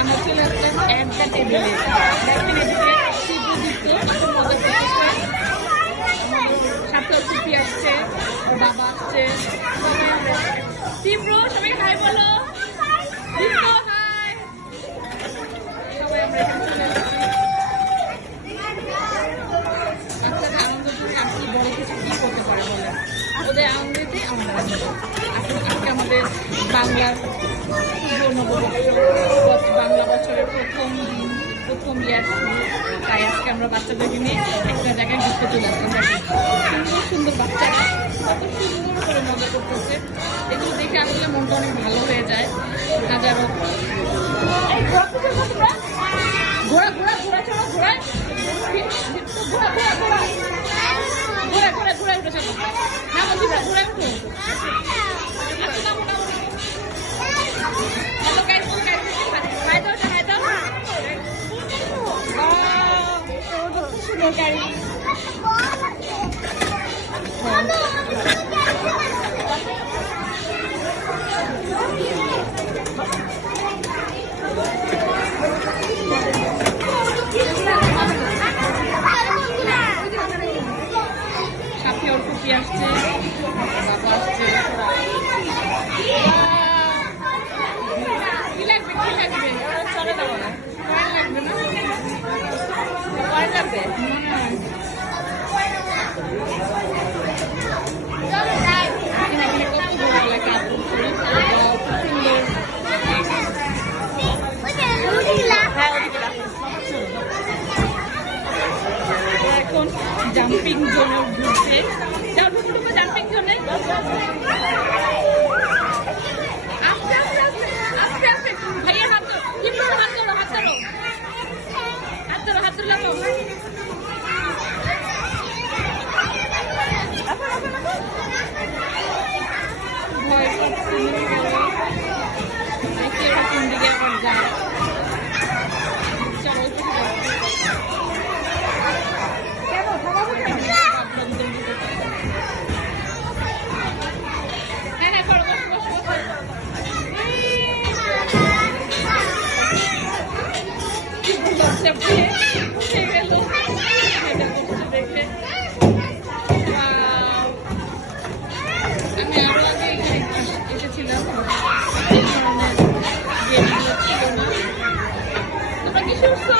আমরা চলে আসলাম at the টেবিলে। দেখেন এদিকে শিবু দিত কত মজা করতেছে। সাথে সুপি আসছে, বাবা আসছে, তীব্র সবাই হাই বলো, তীব্র হাই। সবাই আমরা এখানে চলে এসেছি। বাচ্চাদের আনন্দ যদি আপনি বড় কিছু কি করতে পারে বলেন, ওদের আনন্দেতে আমাদের আনন্দ। আজকে আমাদের বাংলার পুজো নববর্ষ, বাংলা বছরের প্রথম দিন, প্রথম ইয়ার শুরু। তাই আজকে আমরা বাচ্চাদেরকে নিয়ে একটা জায়গায় ঘুরতে চলে আসলাম। সুন্দর সুন্দর বাচ্চারা কত সুন্দর করে মজা করতেছে। এগুলো দেখে আসলে মনটা অনেক ভালো হয়ে যায়। হাজারো ঘোরা ঘোরা ঘোরা চলো ঘোরা ঘোরা ঘোরা ঘোরা ঘোরা ঘোরা ঘোরা উঠে চলো না বলছি ঘোরা উঠো। হ্যালো গাইস, হাই দাও হাই দাও। সুন্দর গাড়ি। সাথে ওর কুকি আসছে, বাবা আসছে। কি লাগবে কি লাগবে? চলে যাবো না, লাগবে না, পরে যাবে। এখন জাম্পিং জোনে ঘুরছে। যাও ঢুকবো জাম্পিং জোনে। আস্তে আস্তে আস্তে আস্তে আস্তে ভাইয়া হাত ধরো, হাত ধরো হাত ধরো হাত ধরো হাত ধরো লাগাও। ভয় পাচ্ছে কোন দিকে আবার যায়। চলো আমি আরো আগে এসেছিলাম, এই ধরনের গেমগুলো ছিল না। তোমরা কি শুনছো?